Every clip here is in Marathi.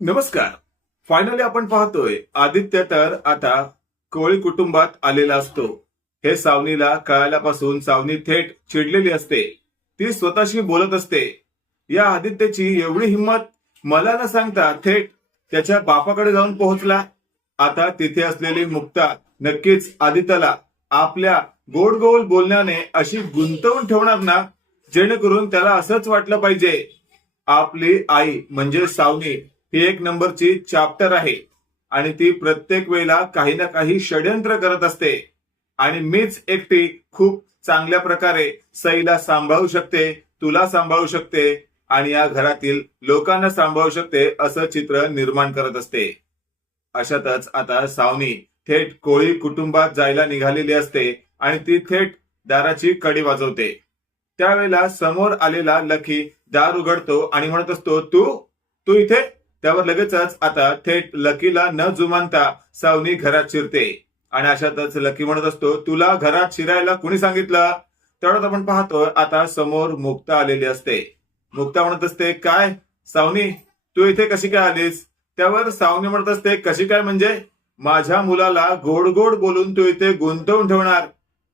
नमस्कार. फायनली आपण पाहतोय आदित्य तर आता कोळी कुटुंबात आलेला असतो. हे सावनीला कळाल्यापासून सावनी थेट चिडलेली असते. ती स्वतःशी बोलत असते. या आदित्यची एवढी हिंमत मला न सांगता थेट त्याच्या बापाकडे जाऊन पोहोचला. आता तिथे असलेली मुक्ता नक्कीच आदित्यला आपल्या गोड गोल बोलण्याने अशी गुंतवून ठेवणार ना जेणेकरून त्याला असंच वाटलं पाहिजे. आपली आई म्हणजे सावनी ही एक नंबरची चाप्टर आहे. आणि ती प्रत्येक वेळेला काही ना काही षड्यंत्र करत असते. आणि मीच एकटी खूप चांगल्या प्रकारे सईला सांभाळू शकते तुला सांभाळू शकते आणि या घरातील लोकांना सांभाळू शकते असं चित्र निर्माण करत असते. अशातच आता सावनी थेट कोळी कुटुंबात जायला निघालेली असते आणि ती थेट दाराची कडी वाजवते. त्यावेळेला समोर आलेला लखी दार उघडतो आणि म्हणत असतो तू? तू इथे? त्यावर लगेचच आता थेट लकीला न जुमानता सावनी घरात शिरते. आणि अशातच लकी म्हणत असतो तुला घरात शिरायला कुणी सांगितलं? तेवढ्यात आपण पाहतो आता समोर मुक्ता आलेली असते. मुक्ता म्हणत असते काय? सावनी तू इथे कशी काय आलीस? त्यावर सावनी म्हणत असते कशी काय म्हणजे? माझ्या मुलाला गोड गोड बोलून तू इथे गुंतवून ठेवणार.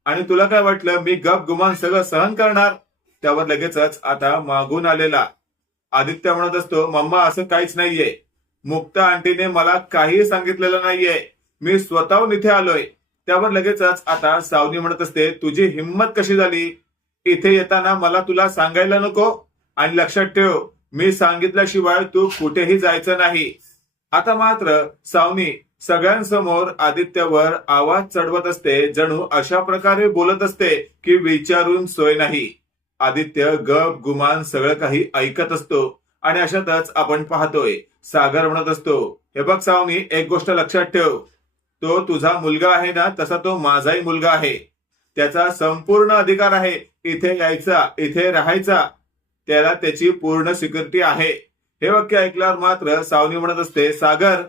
आणि तुला काय वाटलं मी गप गुमान सगळं सहन करणार? त्यावर लगेचच आता मागून आलेला आदित्य म्हणत असतो मम्मा असं काहीच नाहीये. मुक्ता आंटीने मला काही सांगितलेलं नाहीये. मी स्वतःहून इथे आलोय. त्यावर लगेचच आता सावनी म्हणत असते तुझी हिंमत कशी झाली? इथे येताना मला तुला सांगायला नको. आणि लक्षात ठेव मी सांगितल्याशिवाय तू कुठेही जायचं नाही. आता मात्र सावनी सगळ्यांसमोर आदित्यवर आवाज चढवत असते. जणू अशा प्रकारे बोलत असते की विचारून सोय नाही. आदित्य गप गुमान सगळं काही ऐकत असतो. आणि अशातच आपण पाहतोय सागर म्हणत असतो हे बघ सावनी एक गोष्ट लक्षात ठेव. तो तुझा मुलगा आहे ना तसा तो माझाही मुलगा आहे. त्याचा संपूर्ण अधिकार आहे. इथे यायचा इथे राहायचा. त्याला त्याची पूर्ण सिक्युरिटी आहे. हे वाक्य ऐकल्यावर मात्र सावनी म्हणत असते सागर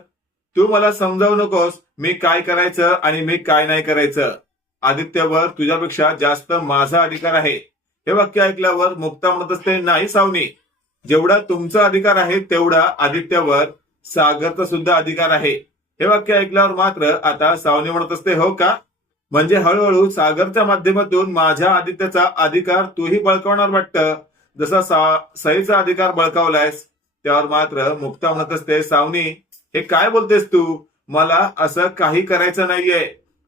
तू मला समजावू नकोस. मी काय करायचं आणि मी काय नाही करायचं? आदित्यवर तुझ्यापेक्षा जास्त माझा अधिकार आहे. हे वाक्य ऐकल्यावर मुक्ता म्हणत असते नाही सावनी जेवढा तुमचा अधिकार आहे तेवढा आदित्यवर सागरचा सुद्धा अधिकार आहे. हे वाक्य ऐकल्यावर मात्र आता सावनी म्हणत असते हो का? म्हणजे हळूहळू सागरच्या माध्यमातून माझ्या आदित्याचा अधिकार तूही बळकावणार वाटतं. जसा सा सईचा अधिकार बळकावलायस त्यावर मात्र मुक्ता म्हणत असते सावनी हे काय बोलतेस तू? मला असं काही करायचं नाहीये.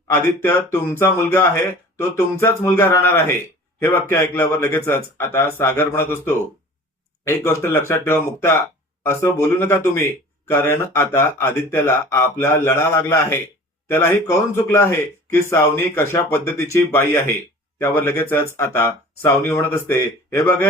आदित्य तुमचा मुलगा आहे तो तुमचाच मुलगा राहणार आहे. हे वाक्य ऐकल्यावर लगेचच आता सागर म्हणत असतो एक गोष्ट लक्षात ठेवा मुक्ता असं बोलू नका तुम्ही कारण आता आदित्यला आपला लढा लागला आहे. त्यालाही कळून चुकलं आहे की सावनी कशा पद्धतीची बाई आहे. त्यावर लगेचच आता सावनी म्हणत असते हे बघ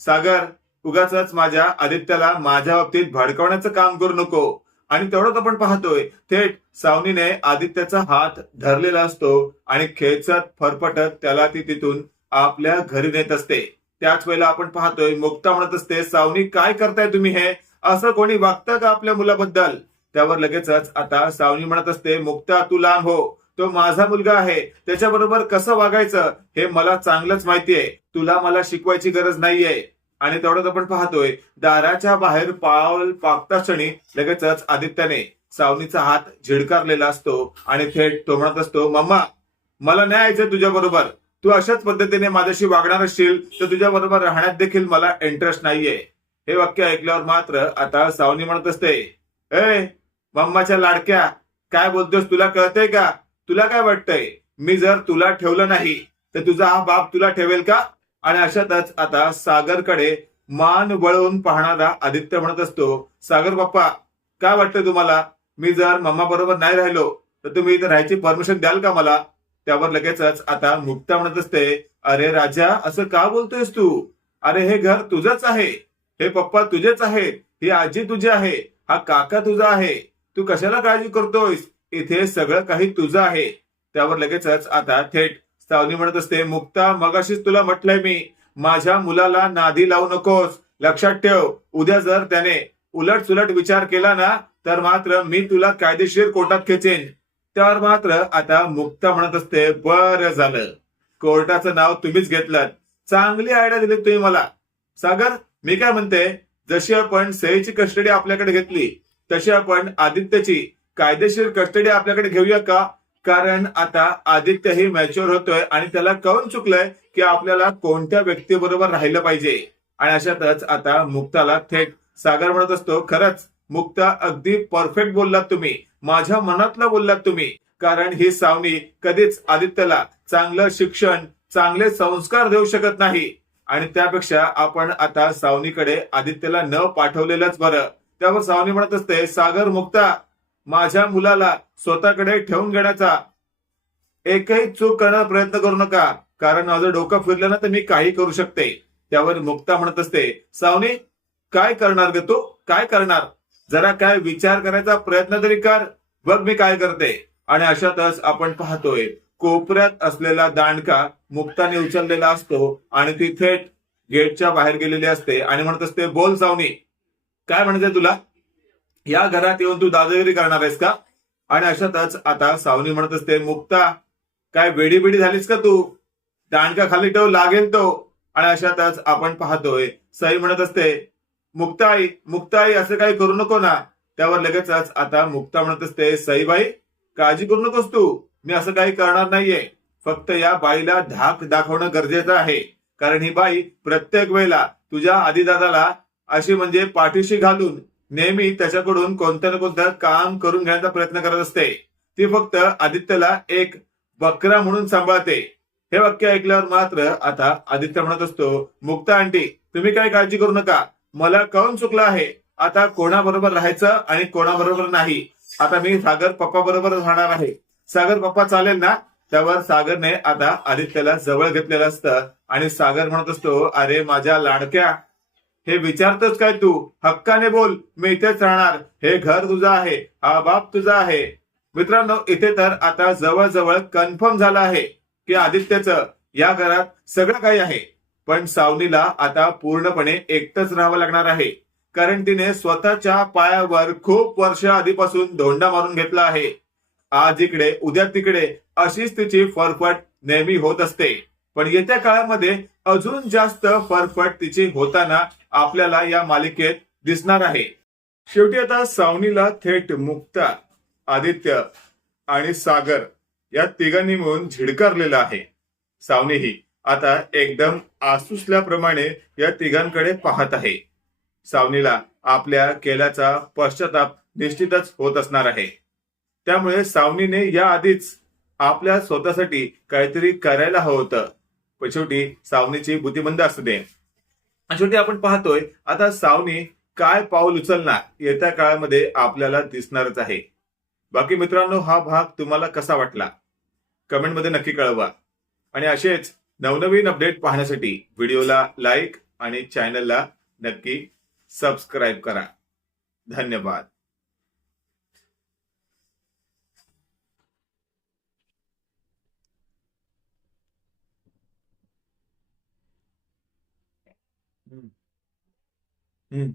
सागर उगाच माझ्या आदित्याला माझ्या बाबतीत भडकवण्याचं काम करू नको. आणि तेवढंच आपण पाहतोय थेट सावनीने आदित्यचा हात धरलेला असतो आणि खेचत फरफटत त्याला ती तिथून आपल्या घरी नेत असते. त्याच वेळेला आपण पाहतोय मुक्ता म्हणत असते सावनी काय करताय तुम्ही हे? असं कोणी वागतं का आपल्या मुलाबद्दल? त्यावर लगेचच आता सावनी म्हणत असते मुक्ता तू लहान हो. तो माझा मुलगा आहे. त्याच्याबरोबर कसं वागायचं हे मला चांगलंच माहितीये. तुला मला शिकवायची गरज नाहीये. आणि तेवढंच आपण पाहतोय दाराच्या बाहेर पावल पाकता क्षणी लगेचच आदित्याने सावनीचा हात झिडकारलेला असतो आणि थेट तो म्हणत असतो मम्मा मला नाही यायचं तुझ्या बरोबर. तू अशाच पद्धतीने माझ्याशी वागणार असशील तर तुझ्या बरोबर राहण्यात देखील मला इंटरेस्ट नाहीये. हे वाक्य ऐकल्यावर मात्र आता सावनी म्हणत असते ए मम्माच्या लाडक्या काय बोलतोस तुला कळतंय का? तुला काय वाटतंय? मी जर तुला ठेवलं नाही तर तुझा हा बाप तुला ठेवेल का? आणि अशातच आता सागरकडे मान वळवून पाहणारा आदित्य म्हणत असतो सागर बाप्पा काय वाटतं तुम्हाला? मी जर मम्मा बरोबर नाही राहिलो तर तुम्ही इथं राहायची परमिशन द्याल का मला? त्यावर लगेचच आता मुक्ता म्हणत असते अरे राजा असं का बोलतोयस तू? अरे हे घर तुझंच आहे. हे पप्पा तुझेच आहे ही आजी तुझी आहे. हा काका तुझा आहे. तू कशाला काळजी करतोयस? इथे सगळं काही तुझं आहे. त्यावर लगेचच आता थेट सावनी म्हणत असते मुक्ता मगाशीच तुला म्हटलंय मी माझ्या मुलाला नादी लावू नकोस. लक्षात ठेव उद्या जर त्याने उलट सुलट विचार केला ना तर मात्र मी तुला कायदेशीर कोर्टात खेचेन. त्यावर मात्र आता मुक्ता म्हणत असते बरं झालं. कोर्टाचं नाव तुम्हीच घेतलं चांगली आयडिया दिली तुम्ही मला. सागर मी काय म्हणते जशी आपण सईची कस्टडी आपल्याकडे घेतली तशी आपण आदित्यची कायदेशीर कस्टडी आपल्याकडे घेऊया का? कारण आता आदित्य ही मॅच्युअर होतोय आणि त्याला कळून चुकलंय की आपल्याला कोणत्या व्यक्तीबरोबर राहिलं पाहिजे. आणि अशातच आता मुक्ताला थेट सागर म्हणत असतो खरंच मुक्ता अगदी परफेक्ट बोललात तुम्ही. माझ्या मनातलं बोललात तुम्ही. कारण ही सावनी कधीच आदित्यला चांगलं शिक्षण चांगले संस्कार देऊ शकत नाही. आणि त्यापेक्षा आपण आता सावनीकडे आदित्यला न पाठवलेलंच बरं. त्यावर सावनी म्हणत असते सागर मुक्ता माझ्या मुलाला स्वतःकडे ठेवून घेण्याचा एकही चूक करण्याचा प्रयत्न करू नका. कारण माझं डोकं फिरलं ना तर मी काही करू शकते. त्यावर मुक्ता म्हणत असते सावनी काय करणार ग तू? काय करणार? जरा काय विचार करायचा प्रयत्न तरी कर. बघ मी काय करते. आणि अशातच आपण पाहतोय कोपऱ्यात असलेला दांडका मुक्ताने उचललेला असतो आणि ती थेट गेटच्या बाहेर गेलेली असते आणि म्हणत असते बोल सावनी काय म्हणते तुला? या घरात येऊन तू दादागिरी करणार आहेस का? आणि अशातच आता सावनी म्हणत असते मुक्ता काय वेडी बिडी झालीस का तू? दांडका खाली ठेव लागेल तो. आणि अशातच आपण पाहतोय सई म्हणत असते मुक्ताई मुक्ताई असं काही करू नको ना. त्यावर लगेचच आता मुक्ता म्हणत असते सईबाई काळजी करू नकोस तू. मी असं काही करणार नाहीये. फक्त या बाईला धाक दाखवणं गरजेचं आहे. कारण ही बाई प्रत्येक वेळेला तुझ्या आदिदादाला अशी म्हणजे पाठीशी घालून नेहमी त्याच्याकडून कोणत्या ना कोणतं काम करून घेण्याचा प्रयत्न करत असते. ती फक्त आदित्यला एक बकरा म्हणून सांभाळते. हे वाक्य ऐकल्यावर मात्र आता आदित्य म्हणत असतो मुक्ता आंटी तुम्ही काय काळजी करू नका. मला कळून चुकलं आहे. आता कोणाबरोबर राहायचं आणि कोणाबरोबर नाही? आता मी सागर पप्पा बरोबर राहणार आहे. सागर पप्पा चालेल ना? त्यावर सागरने आता आदित्यला जवळ घेतलेलं असतं आणि सागर म्हणत असतो अरे माझ्या लाडक्या हे विचारतच काय तू? हक्काने बोल मी इथेच राहणार. हे घर तुझं आहे हा बाप तुझा आहे. मित्रांनो इथे तर आता जवळजवळ कन्फर्म झालं आहे की आदित्यचं या घरात सगळं काही आहे. पण सावनीला आता पूर्णपणे एकटंच राहावं लागणार आहे. कारण तिने स्वतःच्या पायावर खूप वर्ष आधीपासून धोंडा मारून घेतला आहे. आज इकडे उद्या तिकडे अशीच तिची फरफट नेहमी होत असते. पण येत्या काळामध्ये अजून जास्त फरफट तिची होताना आपल्याला या मालिकेत दिसणार आहे. शेवटी आता सावनीला थेट मुक्ता आदित्य आणि सागर या तिघांनी मिळून झिडकारलेलं आहे. सावनी ही आता एकदम आसुसल्याप्रमाणे या तिघांकडे पाहत आहे. सावनीला आपल्या केल्याचा पश्चाताप निश्चितच होत असणार आहे. त्यामुळे सावनीने या आधीच आपल्या स्वतःसाठी काहीतरी करायला हवं होतं. पण शेवटी सावनीची बुद्धिमंद असू दे. शेवटी आपण पाहतोय आता सावनी काय पाऊल उचलणार येत्या काळामध्ये आपल्याला दिसणारच आहे. बाकी मित्रांनो हा भाग तुम्हाला कसा वाटला? कमेंटमध्ये नक्की कळवा. आणि असेच नवनवीन अपडेट पाहण्यासाठी व्हिडिओला लाईक आणि चॅनलला नक्की सबस्क्राईब करा. धन्यवाद. हम्म.